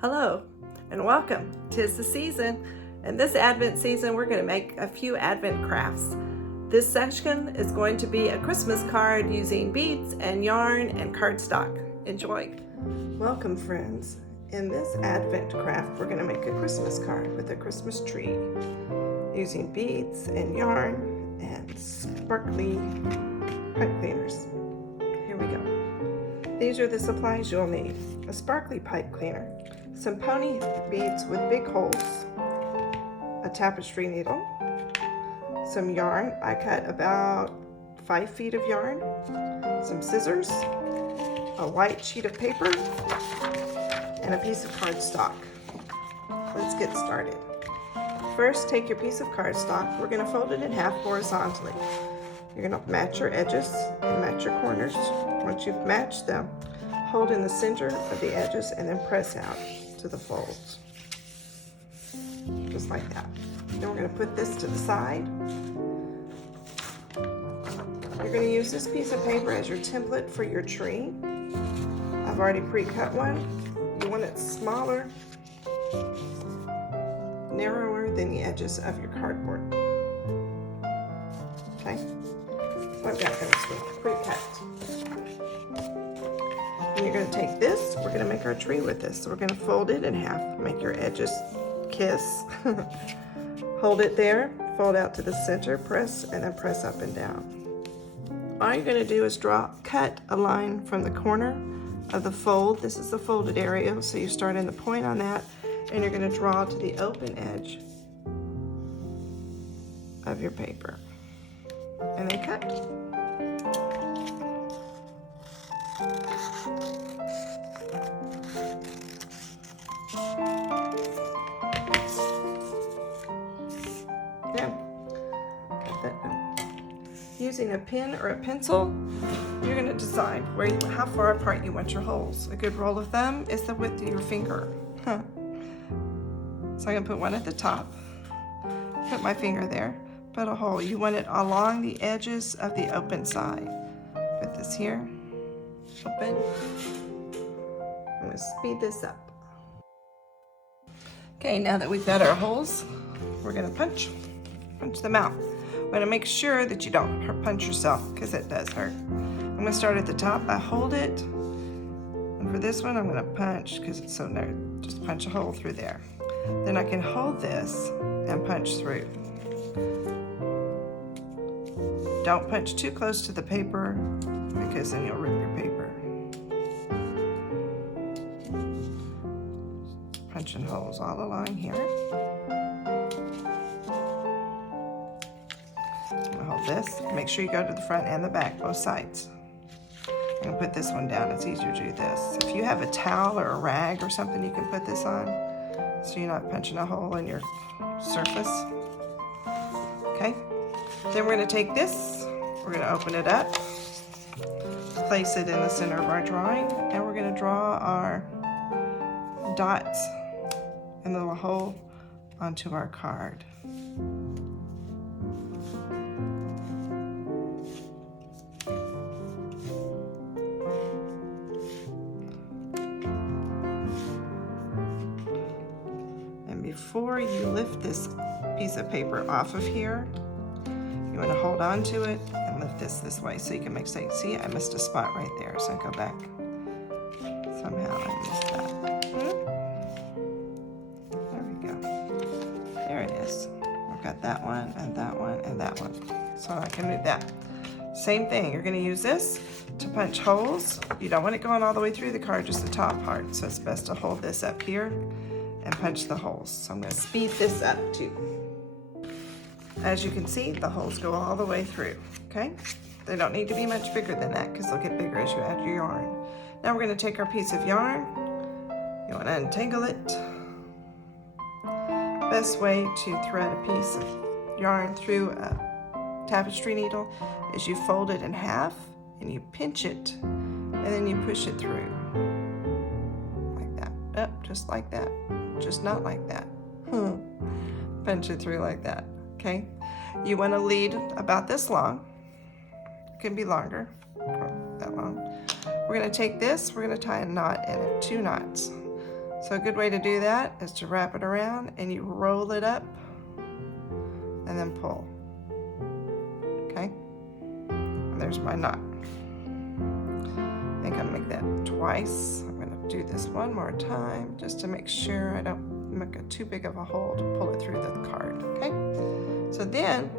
Hello and welcome. 'Tis the season. In this Advent season, we're going to make a few Advent crafts. This section is going to be a Christmas card using beads and yarn and cardstock. Enjoy. Welcome, friends. In this Advent craft, we're going to make a Christmas card with a Christmas tree using beads and yarn and sparkly pipe cleaners. Here we go. These are the supplies you'll need. A sparkly pipe cleaner, some pony beads with big holes, a tapestry needle, some yarn. I cut about 5 feet of yarn, some scissors, a white sheet of paper, and a piece of cardstock. Let's get started. First, take your piece of cardstock. We're going to fold it in half horizontally. You're going to match your edges and match your corners. Once you've matched them, hold in the center of the edges and then press out to the folds. Just like that. Then we're going to put this to the side. You're going to use this piece of paper as your template for your tree. I've already pre-cut one. You want it smaller, narrower than the edges of your cardboard. Okay? So I've got this one pre-cut. And you're going to take this, we're going to make our tree with this. So we're going to fold it in half, make your edges kiss. Hold it there, fold out to the center, press, and then press up and down. All you're going to do is cut a line from the corner of the fold. This is the folded area, so you start in the point on that, and you're going to draw to the open edge of your paper. And then cut. Using a pen or a pencil, you're going to decide how far apart you want your holes. A good rule of thumb is the width of your finger. So I'm going to put one at the top, put my finger there, put a hole. You want it along the edges of the open side. Put this here, open. I'm going to speed this up. Okay, now that we've got our holes, we're going to punch them out. I'm going to make sure that you don't punch yourself because it does hurt. I'm going to start at the top. I hold it, and for this one I'm going to punch because it's so narrow. Just punch a hole through there. Then I can hold this and punch through. Don't punch too close to the paper because then you'll rip your paper. Punching holes all along here. Hold this. Make sure you go to the front and the back, both sides. I'm going to put this one down. It's easier to do this. If you have a towel or a rag or something, you can put this on so you're not punching a hole in your surface. Okay. Then we're going to take this. We're going to open it up, place it in the center of our drawing, and we're going to draw our dots in the little hole onto our card. Before you lift this piece of paper off of here, you want to hold on to it and lift this way so you can make sense. See, I missed a spot right there, so I go back. Somehow I missed that. There we go. There it is. I've got that one and that one and that one. So I can move that. Same thing, you're going to use this to punch holes. You don't want it going all the way through the card, just the top part. So it's best to hold this up here and punch the holes. So I'm going to speed this up too. As you can see, the holes go all the way through, okay? They don't need to be much bigger than that because they'll get bigger as you add your yarn. Now we're going to take our piece of yarn. You want to untangle it. Best way to thread a piece of yarn through a tapestry needle is you fold it in half and you pinch it and then you push it through. Like that. Up, just like that. Just not like that. Punch it through like that, okay? You want to lead about this long. It can be longer, that long. We're going to take this, we're going to tie a knot in it, 2 knots. So a good way to do that is to wrap it around and you roll it up and then pull. Okay? And there's my knot. I think I'll make that twice. I'm going to do this one more time just to make sure I don't make too big of a hole to pull it through the card. Okay? So then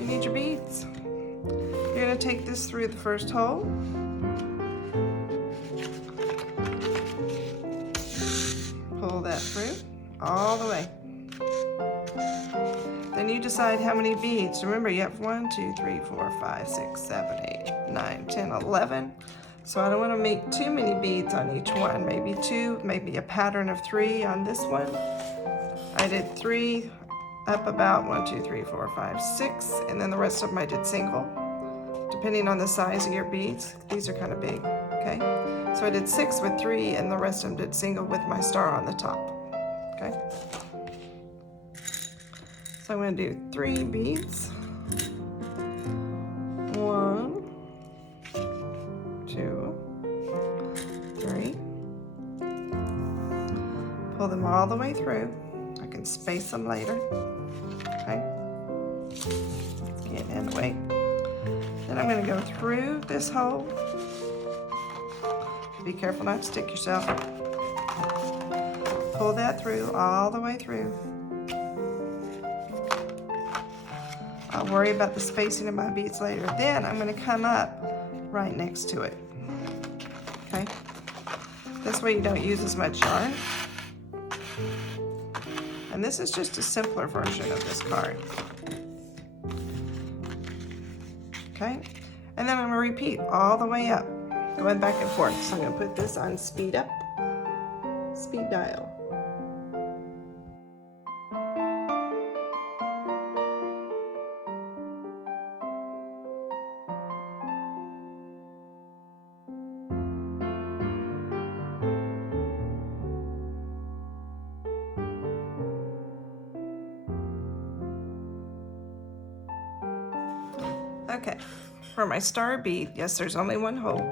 you need your beads. You're going to take this through the first hole. Pull that through all the way. Then you decide how many beads. Remember, you have 1, 2, 3, 4, 5, 6, 7, 8, 9, 10, 11. So I don't want to make too many beads on each one. Maybe 2, maybe a pattern of 3 on this one. I did 3 up about 1, 2, 3, 4, 5, 6, and then the rest of them I did single, depending on the size of your beads. These are kind of big, okay? So I did 6 with 3, and the rest of them did single with my star on the top, okay? So I'm going to do 3 beads. 1, 2, 3. Pull them all the way through. I can space them later, okay? Let's get in the way. Then I'm going to go through this hole. Be careful not to stick yourself. Pull that through, all the way through. I'll worry about the spacing of my beads later. Then I'm going to come up right next to it. Okay? This way you don't use as much yarn. And this is just a simpler version of this card. Okay? And then I'm going to repeat all the way up, going back and forth. So I'm going to put this on speed up, speed dial. Okay, for my star bead, yes, there's only one hole.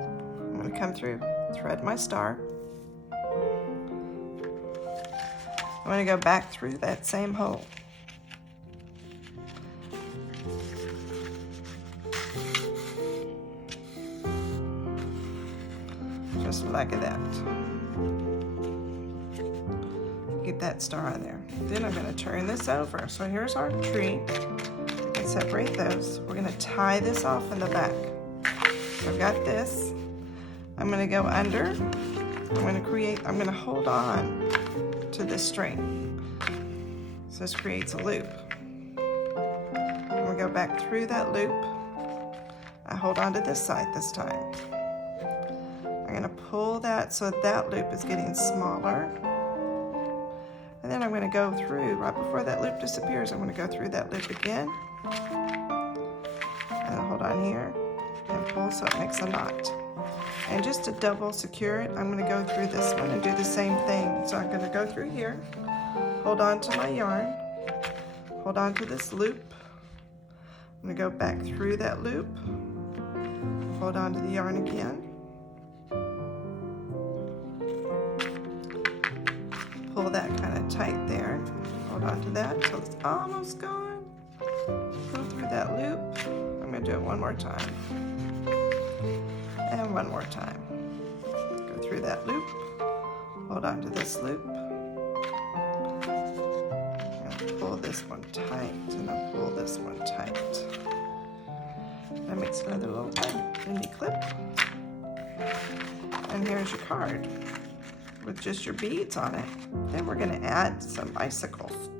I'm going to come through, thread my star. I'm going to go back through that same hole. Just like that. Get that star on there. Then I'm going to turn this over. So here's our tree. Separate those. We're going to tie this off in the back. So I've got this. I'm going to go under. I'm going to hold on to this string. So this creates a loop. I'm going to go back through that loop. I hold on to this side this time. I'm going to pull that so that loop is getting smaller. And then I'm going to go through, right before that loop disappears, I'm going to go through that loop again. And I'll hold on here and pull so it makes a knot. And just to double secure it, I'm going to go through this one and do the same thing. So I'm going to go through here, hold on to my yarn, hold on to this loop. I'm going to go back through that loop, hold on to the yarn again, pull that kind of tight there, hold on to that until it's almost gone. Go through that loop. I'm going to do it one more time. And one more time. Go through that loop. Hold on to this loop. And pull this one tight. And I'll pull this one tight. That makes another little bendy clip. And here's your card with just your beads on it. Then we're going to add some icicles.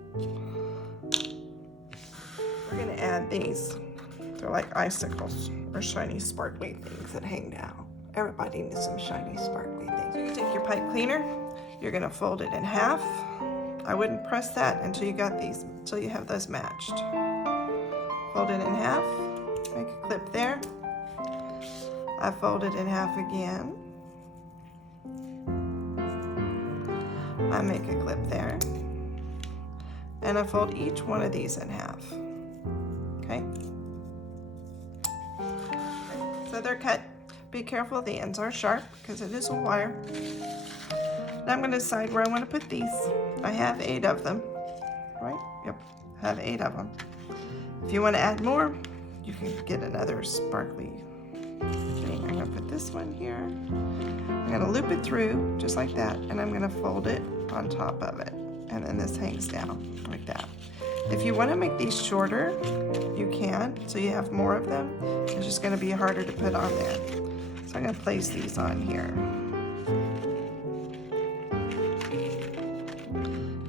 We're going to add these. They're like icicles or shiny sparkly things that hang down. Everybody needs some shiny sparkly things. So you take your pipe cleaner, you're going to fold it in half. I wouldn't press that until you got these, until you have those matched. Fold it in half, make a clip there. I fold it in half again. I make a clip there. And I fold each one of these in half. Okay? So they're cut. Be careful, the ends are sharp because it is a wire. Now I'm going to decide where I want to put these. I have 8 of them, right? Yep, I have 8 of them. If you want to add more, you can get another sparkly thing. I'm going to put this one here. I'm going to loop it through just like that, and I'm going to fold it on top of it. And then this hangs down like that. If you want to make these shorter, you can, so you have more of them. It's just going to be harder to put on there. So I'm going to place these on here.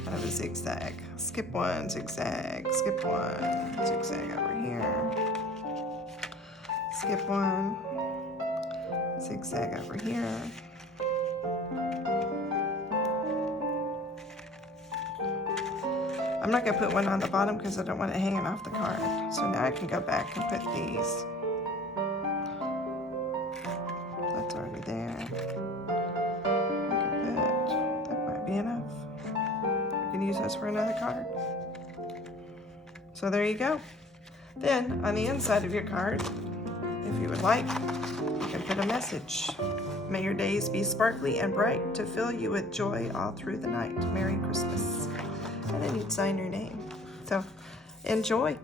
I have a zigzag. Skip one, zigzag, skip one, zigzag over here. Skip one, zigzag over here. I'm not going to put one on the bottom because I don't want it hanging off the card. So now I can go back and put these. That's already there. I can put, that might be enough. I can use this for another card. So there you go. Then on the inside of your card, if you would like, you can put a message. May your days be sparkly and bright to fill you with joy all through the night. Merry Christmas. And then you'd sign your name. So enjoy.